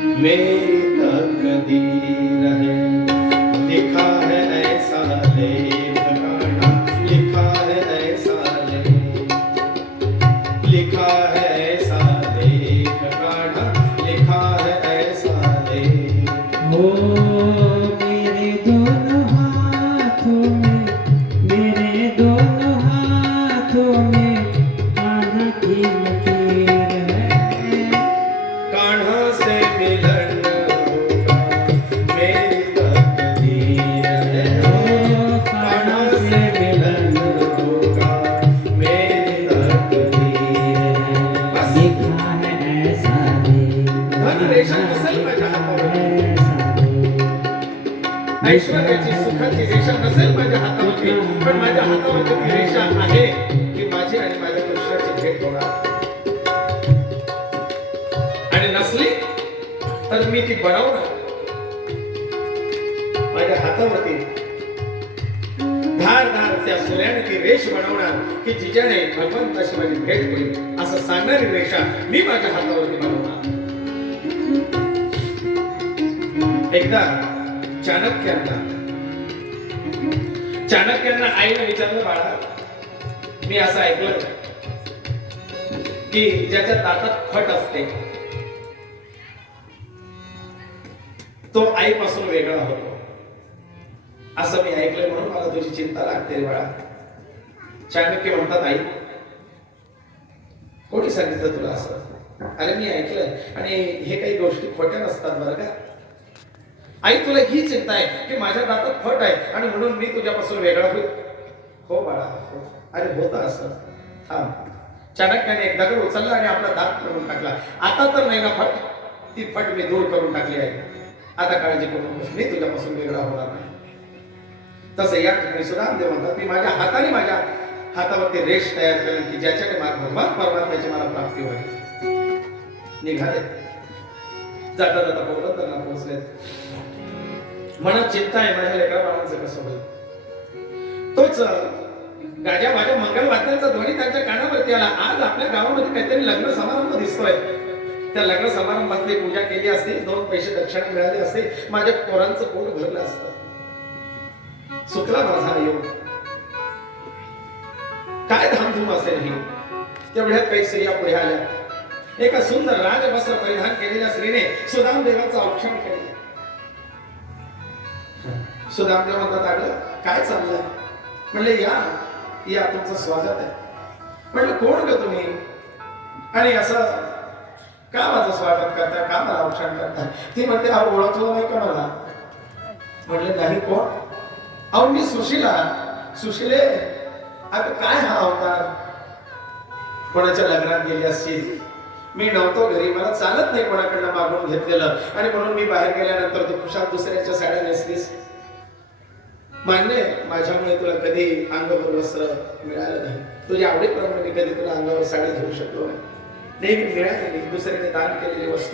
मेरी तकदीर है, लिखा है ऐसा लेख काढ़ा, लिखा है ऐसा लेख, लिखा है ऐसा लेख काढ़ा, लिखा है ऐसा लेख। ओ मेरे दोनों हाथों में, मेरे दोनों हाथों में कान्हा की लकीर है। कान्हा से मिलन होगा, मेरी तकदीर है। कान्हा से मिलन होगा, मेरी तकदीर है। बस लिखा है ऐसा लेख, धन रेषा नसेल माझ्या हातावरती, ऐश्वर्याची सुखाची रेषा नसेल माझ्या हातावरती, पण माझ्या हातावरती ती रेषा आहे की माझी आणि माझ्या पुरुषाची भेट होणार, आणि नसली तर मी ती बनवणार माझ्या हातावरती धारदार त्या सूर्याने ती रेष बनवणार की जिच्याने भगवंताशी माझी भेट होईल असं सांगणारी रेषा मी माझ्या हातावरती बनवणार. एकदा चाणक्यांना आईने विचारलं, बाळा मी असं ऐकलं की ज्याच्या दातात फट असते तो आईपासून वेगळा होतो, असं मी ऐकलंय, म्हणून मला तुझी चिंता लागते रे बाळा. चाणक्य म्हणतात, आई कोणी सांगितलं तुला असं? अरे मी ऐकलंय आणि हे काही गोष्टी खोट्या नसतात बरं का. आई तुला ही चिंता आहे की माझ्या दातात फट आहे आणि म्हणून मी तुझ्यापासून वेगळा होईल. हो बाळा हो. अरे होतं असं. थांब. चाणक्याने एक दगड उचलला आणि आपला दात करून टाकला. आता तर नाही ना फट, ती फट मी दूर करून टाकली आहे. आता काळजी करू नकोस, मी तुझ्यापासून वेगळा होणार नाही. तसं या ठिकाणी सुदामदेव म्हणतात, मी माझ्या हाताने माझ्या हातावरती रेष तयार करेन की ज्याच्याने भगवान परमात्म्याची मला प्राप्ती होईल. निघाले, जाता जाता पोरबंदरला पोहोचलेत. मनात चिंता आहे माझ्या लेकरा बाळांचं कसं होईल. तोच गाजा माझ्या मंगलवाद्यांचा ध्वनी त्यांच्या कानावरती आला. आज आपल्या गावामध्ये काहीतरी लग्न समारंभ दिसतोय. त्या लग्न समारंभातली पूजा केली असती, 2 पैसे दक्षिणा मिळाली असते, माझ्या पोरांचं पोट भरलं असतं. चुकला माझा योग. काय धामधूम असेल ही. तेवढ्यात काही स्त्रिया पुढे आल्या. एका सुंदर राजवस्त्र परिधान केलेल्या स्त्रीने सुदामदेवाचं औक्षण केलं. सुदामदेव म्हणतात, अगं काय चाललंय? म्हणले, या तुमचं स्वागत आहे. म्हणलं, कोण ग तुम्ही आणि असं का माझं स्वागत करताय, का मला औक्षण करताय? ती म्हणते, अहो ओळखलं नाही का मला? म्हणले, नाही. कोण? अहो मी सुशीला. सुशीले, अगं काय हा अवतार? कोणाच्या लग्नात गेली असतील, मी नव्हतो घरी, मला चालत नाही कोणाकडनं मागून घेतलेलं, आणि म्हणून मी बाहेर गेल्यानंतर तू खुशाल दुसऱ्याच्या साड्या नेसलीस. मान्य, माझ्यामुळे तुला कधी अंगावर वस्त्र मिळालं नाही, तुझ्या आवडीप्रमाणे कधी तुला अंगावर साडी घेऊ शकलो नाही. नेहमी मिळालेली दुसऱ्याने दान केलेली वस्तू